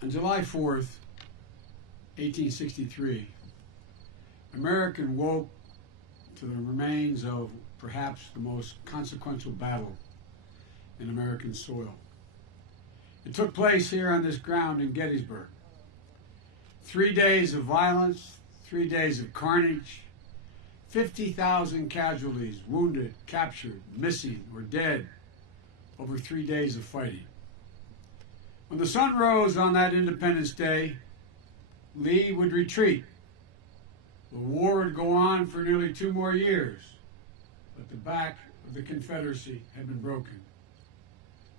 On July 4th, 1863, America woke to the remains of perhaps the most consequential battle in American soil. It took place here on this ground in Gettysburg. 3 days of violence, 3 days of carnage, 50,000 casualties, wounded, captured, missing, or dead over 3 days of fighting. When the sun rose on that Independence Day, Lee would retreat. The war would go on for nearly 2 more years, but the back of the Confederacy had been broken.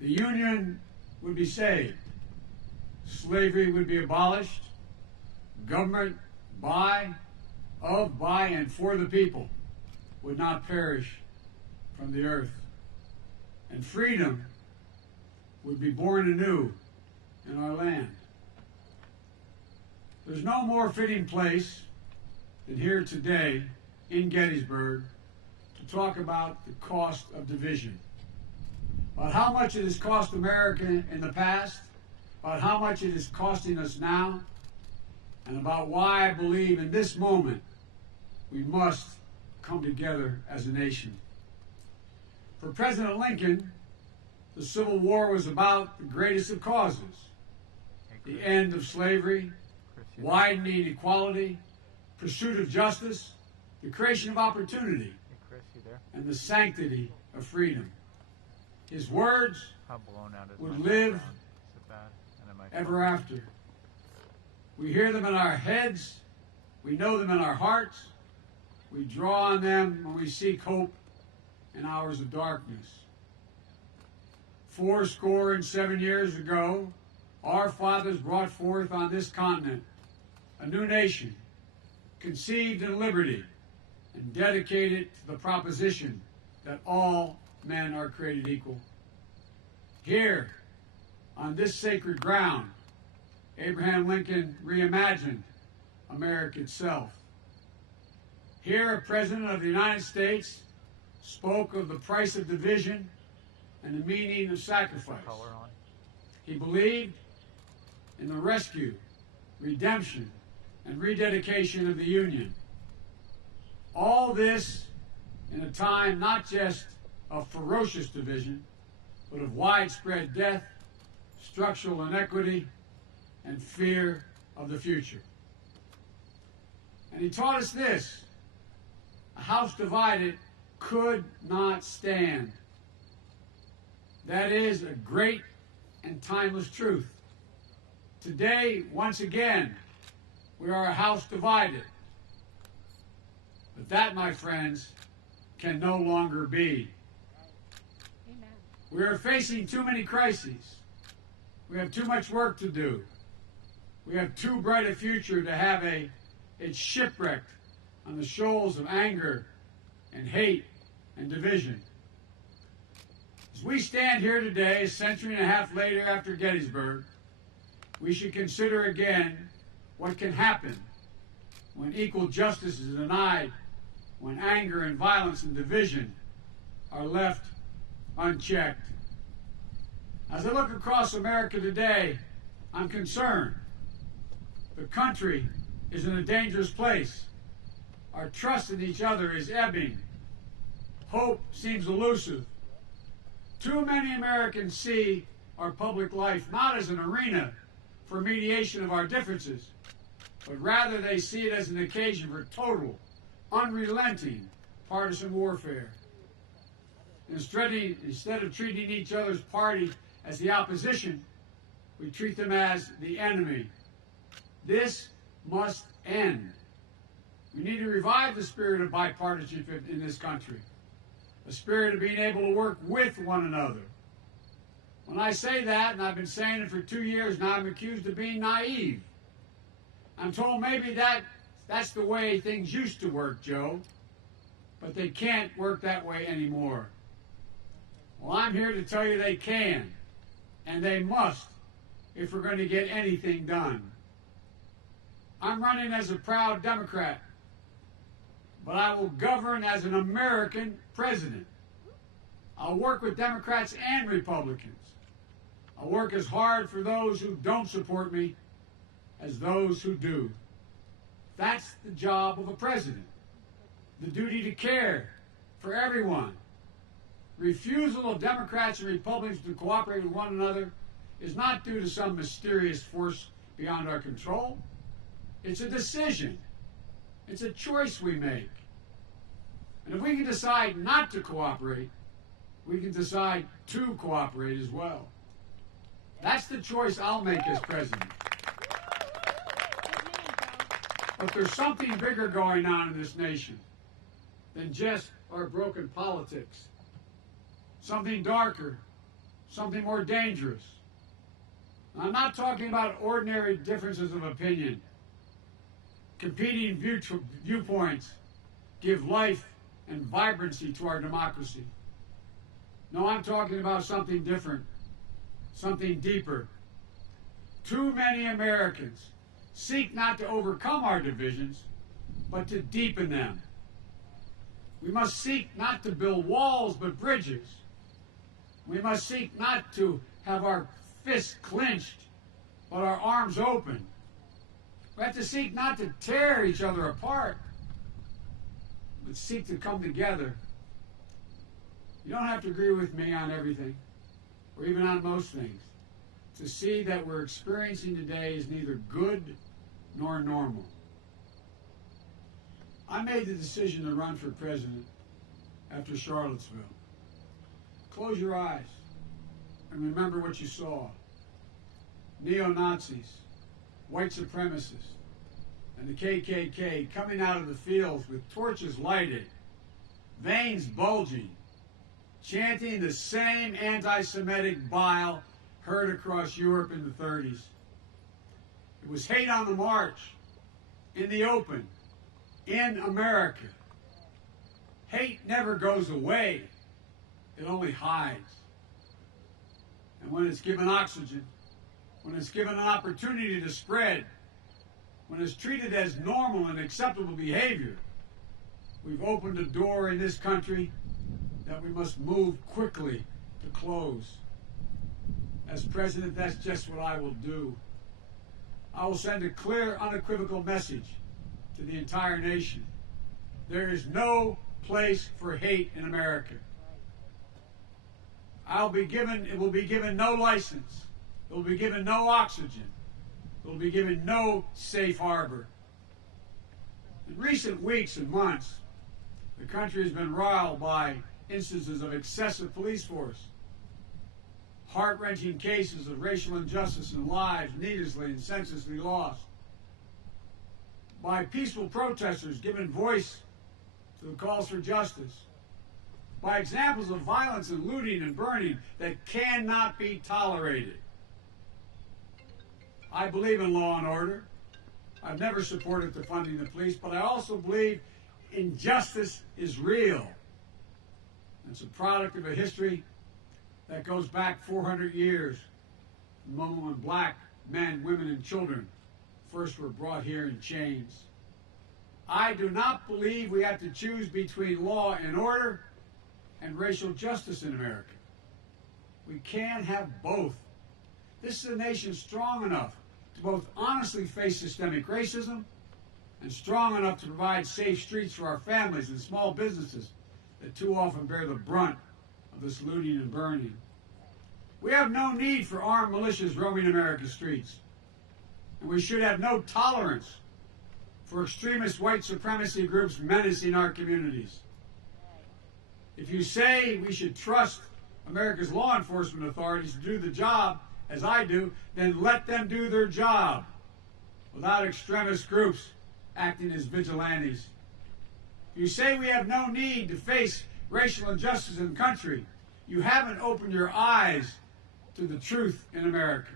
The Union would be saved. Slavery would be abolished. Government by, and for the people would not perish from the earth. And freedom would be born anew in our land. There's no more fitting place than here today in Gettysburg to talk about the cost of division, about how much it has cost America in the past, about how much it is costing us now, and about why I believe in this moment we must come together as a nation. For President Lincoln, the Civil War was about the greatest of causes: the end of slavery, widening equality, pursuit of justice, the creation of opportunity, and the sanctity of freedom. His words would live ever after. We hear them in our heads, we know them in our hearts, we draw on them when we seek hope in hours of darkness. 77 years ago, our fathers brought forth on this continent a new nation, conceived in liberty and dedicated to the proposition that all men are created equal. Here, on this sacred ground, Abraham Lincoln reimagined America itself. Here, a President of the United States spoke of the price of division and the meaning of sacrifice. He believed in the rescue, redemption, and rededication of the Union. All this in a time not just of ferocious division, but of widespread death, structural inequity, and fear of the future. And he taught us this: a house divided could not stand. That is a great and timeless truth. Today, once again, we are a house divided. But that, my friends, can no longer be. Amen. We are facing too many crises. We have too much work to do. We have too bright a future to have it shipwrecked on the shoals of anger and hate and division. As we stand here today, a century and a half later after Gettysburg, we should consider again what can happen when equal justice is denied, when anger and violence and division are left unchecked. As I look across America today, I'm concerned. The country is in a dangerous place. Our trust in each other is ebbing. Hope seems elusive. Too many Americans see our public life not as an arena for mediation of our differences, but rather they see it as an occasion for total, unrelenting partisan warfare. Instead of treating each other's party as the opposition, we treat them as the enemy. This must end. We need to revive the spirit of bipartisanship in this country, a spirit of being able to work with one another. When I say that, and I've been saying it for 2 years now, I'm accused of being naive. I'm told maybe that's the way things used to work, Joe, but they can't work that way anymore. Well, I'm here to tell you they can, and they must, if we're going to get anything done. I'm running as a proud Democrat, but I will govern as an American president. I'll work with Democrats and Republicans. I'll work as hard for those who don't support me as those who do. That's the job of a president. The duty to care for everyone. Refusal of Democrats and Republicans to cooperate with one another is not due to some mysterious force beyond our control. It's a decision. It's a choice we make. And if we can decide not to cooperate, we can decide to cooperate as well. That's the choice I'll make as president. But there's something bigger going on in this nation than just our broken politics. Something darker, something more dangerous. I'm not talking about ordinary differences of opinion. Competing viewpoints give life and vibrancy to our democracy. No, I'm talking about something different, something deeper. Too many Americans seek not to overcome our divisions, but to deepen them. We must seek not to build walls, but bridges. We must seek not to have our fists clenched, but our arms open. We have to seek not to tear each other apart, but seek to come together. You don't have to agree with me on everything, or even on most things, to see that we're experiencing today is neither good nor normal. I made the decision to run for president after Charlottesville. Close your eyes and remember what you saw. Neo-Nazis, white supremacists, and the KKK coming out of the fields with torches lighted, veins bulging, chanting the same anti-Semitic bile heard across Europe in the 30s. It was hate on the march, in the open, in America. Hate never goes away. It only hides. And when it's given oxygen, when it's given an opportunity to spread, when it's treated as normal and acceptable behavior, we've opened a door in this country that we must move quickly to close. As president, that's just what I will do. I will send a clear, unequivocal message to the entire nation. There is no place for hate in America. It will be given no license. It will be given no oxygen. It will be given no safe harbor. In recent weeks and months, the country has been riled by instances of excessive police force, heart-wrenching cases of racial injustice and lives needlessly and senselessly lost, by peaceful protesters giving voice to the calls for justice, by examples of violence and looting and burning that cannot be tolerated. I believe in law and order. I've never supported defunding the police, but I also believe injustice is real. It's a product of a history that goes back 400 years, the moment when black men, women, and children first were brought here in chains. I do not believe we have to choose between law and order and racial justice in America. We can have both. This is a nation strong enough to both honestly face systemic racism and strong enough to provide safe streets for our families and small businesses that too often bear the brunt of this looting and burning. We have no need for armed militias roaming America's streets, and we should have no tolerance for extremist white supremacy groups menacing our communities. If you say we should trust America's law enforcement authorities to do the job, as I do, then let them do their job without extremist groups acting as vigilantes. If you say we have no need to face racial injustice in the country, you haven't opened your eyes to the truth in America.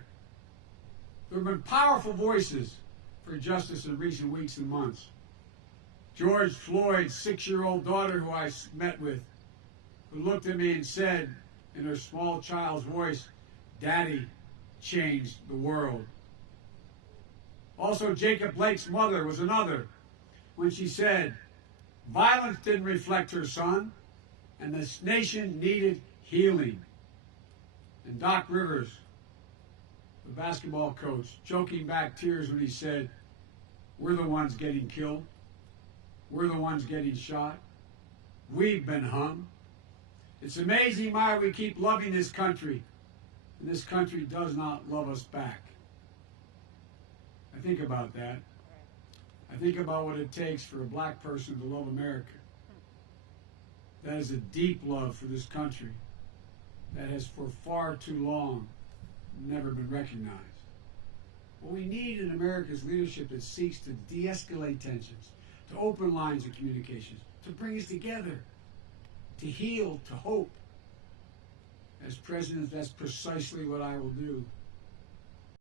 There have been powerful voices for justice in recent weeks and months. George Floyd's 6-year-old daughter, who I met with, who looked at me and said in her small child's voice, "Daddy changed the world." Also, Jacob Blake's mother was another when she said, "Violence didn't reflect her son, and this nation needed healing." And Doc Rivers, the basketball coach, choking back tears when he said, "We're the ones getting killed. We're the ones getting shot. We've been hung. It's amazing why we keep loving this country, and this country does not love us back." I think about that. I think about what it takes for a black person to love America. That is a deep love for this country that has for far too long never been recognized. What we need in America is leadership that seeks to de-escalate tensions, to open lines of communications, to bring us together, to heal, to hope. As president, that's precisely what I will do.